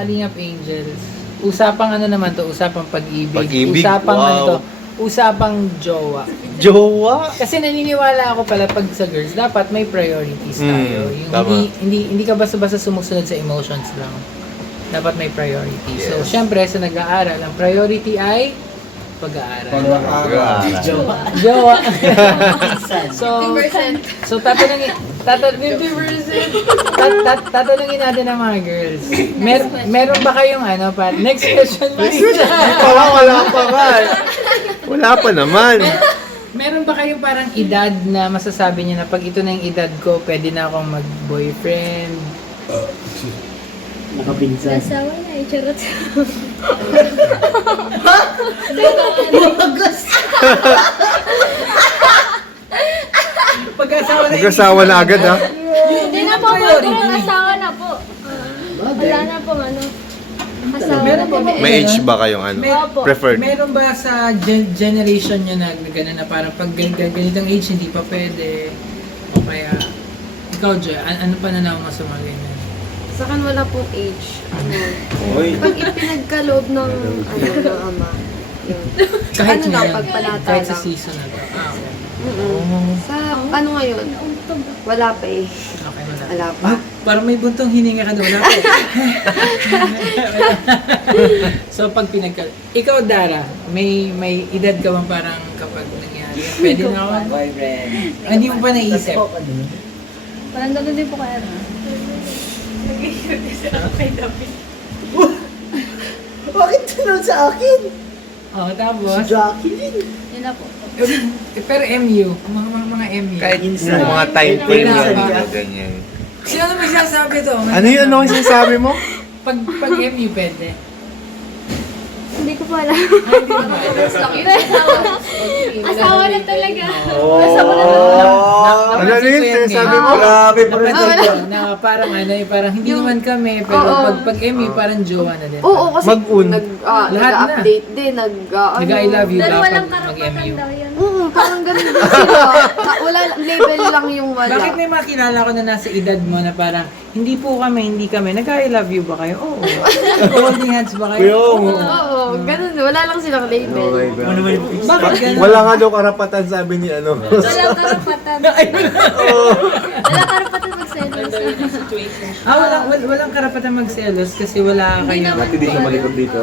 Kalingap Angels. Usapang ano naman to, usapang pag-ibig. Pag-ibig, Usapang wow. ano to, usapang jowa. Jowa? Kasi naniniwala ako pala pag sa girls, dapat may priorities tayo. Yung tama. hindi ka basta-basta sumusunod sa emotions lang. Dapat may priority. Yes. So, syempre, sa nag-aaral, ang priority ay pag-aaral. Jowa. Jowa. So tatanungin tatanungin natin ang mga girls. Meron ba kayong ano pa? Next question please. Wala pa nga. Wala pa naman. Meron ba kayong parang edad na masasabi niyo na pag ito na yung edad ko, pwede na akong mag-boyfriend? Nakapinsan. Asawa na eh, charot. Pag-asawa na Mag-asawa na agad ha. Hindi na po po, asawa na po. Wala na po ano. Asawa na po. May age ba kayong ano? Opo. Preferred? Meron ba sa generation nyo na gano'n na parang pag ganitong age hindi pa pwede? O kaya, ikaw Joy, ano pa na mo sa mga ganyan? Sa kan wala pong age. Uy. Pag ipinagkaloob ng ng ama, yun. Kahit ano lang, ngayon, pagpalata kahit sa lang. season na to. Okay. Sa ano ngayon, wala pa eh. Okay, wala. Wala pa. Parang may buntong hininga ka doon. Wala pa. So, pag ikaw, Dara, may edad ka bang parang kapag nangyari, pwede na ako mag-boyfriend? Hindi mo pa naisip? Parang gano'n din po kaya na. Bakit tunod sa akin? Oh, tapos? Si Jacqueline. Yun na po. Pero MU, mga MU. Kahit Minsan. yung mga time frame Minsan. yan. Ganyan. Sino naman sinasabi to? Ano yun? Ano yung sinasabi mo? Pag MU pwede. Hindi ko pa alam. Hindi mo ba? Asawa na talaga. Ano yun? Sinasabi mo? Grabe pa rin Napansin tayo. ko na parang parang hindi naman kami, pero pag MU parang jowa na din. Oo, kasi Mag-un. Lahat na. nag-update din, Nag-I love you Pero dapat walang karapatan mag-MU. daw yan. parang ganun din sila. Wala, label lang yung wala. Bakit may mga kilala ko na nasa edad mo na parang hindi kami, nag-I love you ba kayo? Oo. Holding hands ba kayo? Oo. Oo, ganun. Wala lang silang label. Bakit ganun? Wala nga daw karapatan sabi ni ano. Walang karapatan. Walang karapatan magselos. Walang karapatan magselos kasi wala kayo. Hindi ka malikot dito.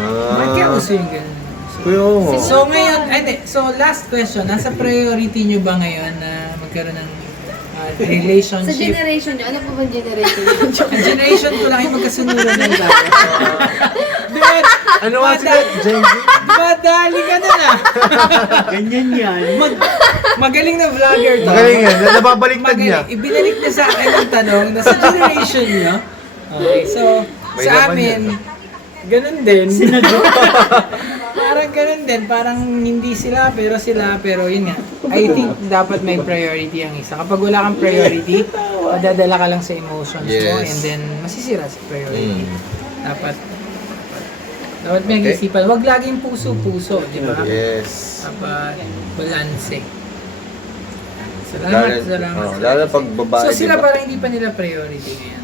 Bakit kaya uso yung ganun? So ngayon, so last question, nasa priority nyo ba ngayon na magkaroon ng Sa relationship? generation nyo, ano po bang generation nyo? Ang generation ko lang yung magkasunuran ng tayo. Then, Ano nga sila? Gen Z? madali ka na na. Ganyan yan. Magaling na vlogger to. Magaling yan. Nababaliktad niya. Ibinalik niya sa akin yung tanong na sa generation nyo. Okay, so May sa laman amin, ganun din. Parang ganun din. Parang hindi sila, pero yun nga. I think dapat may priority ang isa. Kapag wala kang priority, madadala ka lang sa emotions mo Yes. and then masisira sa priority. Mm. Dapat may isipan. Huwag laging puso-puso, di ba? Yes. Dapat balanse. Salamat. Lalo pag babae. So sila diba? parang hindi pa nila priority ngayon.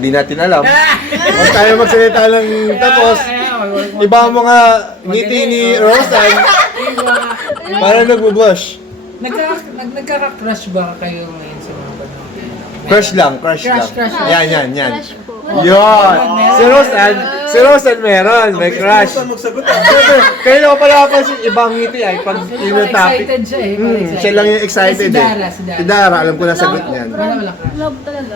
Di natin alam. Huwag tayo magsalita lang tapos. Iba mo nga ngiti ni Rosan. Parang nagbo-blush. Nagkaka-crush ba kayo ngayon sa mga panahon? Crush lang. Crush lang. Yan. Crush po. Yun. Si Rosan meron. May crush. Magsagot Siyempre, kayo na ko pala napansin, ibang ngiti ay pag yun ang topic. Excited siya eh. parang excited. Siya lang yung excited Si eh. Dara. Si Dara, alam ko na sagot niyan. Wala crush. Love talaga.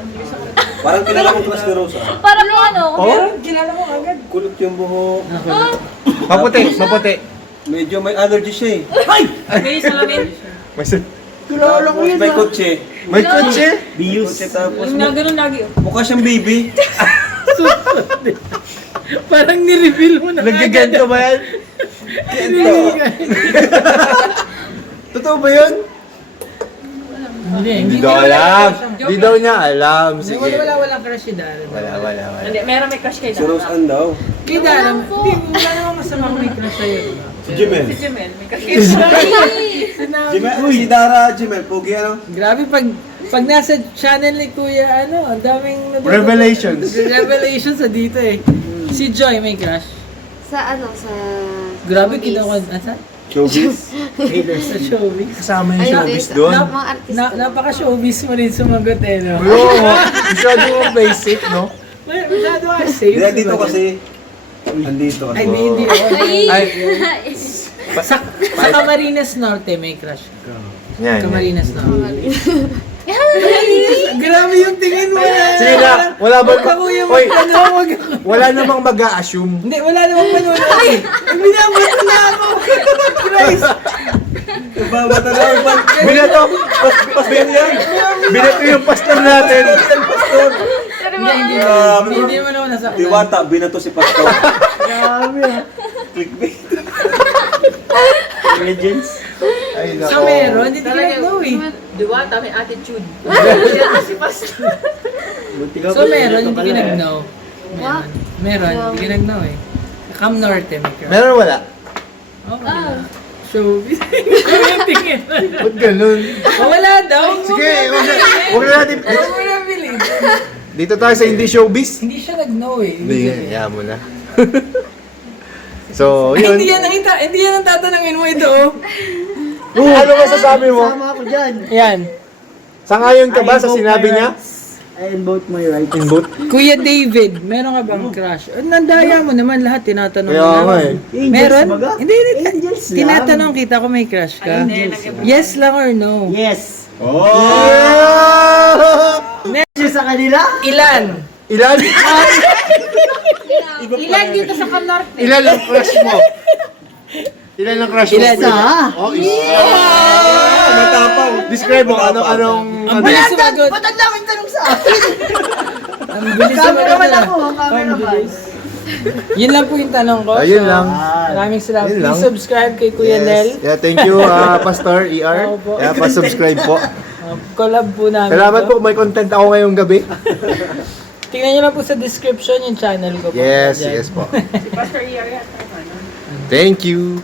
Parang kilala ko class ni Rosa. Parang ano? Oh? Kilala mo agad. Kulot yung buhok. Maputi. Medyo may allergy siya eh. May salamin. May kotse. May kotse? Kotse tapos Ganun lagi. mukha siyang baby. Parang ni-reveal mo na. Nagkaganto ba yan? Totoo ba yun? Hindi Hindi daw alam. Hindi daw niya alam. Sige. Walang crush si Dara. Wala. Hindi, meron may crush kay Si Rose Ann daw. Kay Dara, hindi, wala namang masama kung may crush sa'yo. Si Jimel. Si Jemel, may crush kay Jimel, si Dara, Jimel. Pogi ano? Grabe pag Pag nasa channel ni Kuya, ang daming Revelations. Revelations sa dito eh. Si Joy may crush. Sa Grabe, showbiz. Asa? Showbiz. Sa showbiz. Kasama yung Ay, showbiz hindi. doon. Mga artista. Napaka-showbiz mo rin sumagot eh, no? Oo, masyado yung basic, no? Masyado ka safe. Hindi, dito kasi. Andito kasi. Ay, hindi. Ay, Sa Camarines Norte may crush. yan. Camarines Norte. Grabe yung tingin mo na. Sige na, wala ba? Huwag ako yung Hoy, magtanong. wala namang mag-a-assume. Hindi, wala namang panunan. Ay, binabato na ako. Christ. Babata na ako. Binato, binato yung pastor natin. Hindi naman ako nasaktan. Diwata, binato si Pastor. Grabe ah. Clickbait. Legends. Ay, So meron, hindi ko know eh. Diwata, may attitude. So meron, hindi ko nag-know. Meron, hindi ko nag-know eh. Cam Norte may crush. Meron wala? Okay. Showbiz. Yung tingin mo. Ba't ganun? Wala daw. Sige, huwag na natin. Huwag mo na bilhin. Dito tayo sa hindi showbiz. Hindi siya nag-know eh. Hindi, kaya mo na. So, Ay, yun. hindi yan ang tatanungin mo ito. Ano masasabi mo? Tama ako dyan. Yan. Sangayon ka ba sa sinabi niya? I invoke my right. In boot? Kuya David, meron ka bang crush? Nandaya mo naman lahat, tinatanong Kaya mo nga naman. eh. Meron? baga? Hindi. Angels lang. Tinatanong kita kung may crush ka. Yes lang or no? Yes. Oh! Siya sa kanila? Ilan? Ilan? Ilan dito sa Cam Norte? Ilan ang crush mo? Ilan ang crush mo? Ilan? Oh, isa. Matapang. Describe mo, anong... Ang bilis sumagot. Ba't ang daming tanong sa akin? Ang bilis Cameraman sumagot. ako, cameraman. Yun lang po yung tanong ko. Ayun lang. Maraming salamat. Yun lang. Please subscribe kay Kuya Nel. Yeah, thank you, Pastor ER. Opo. Yeah, pa-subscribe po. Collab po namin. Salamat to. po, may content ako ngayong gabi. Tingnan nyo lang po sa description yung channel ko po. Yes, Diyan. yes po. Si Pastor Iar yata. Thank you.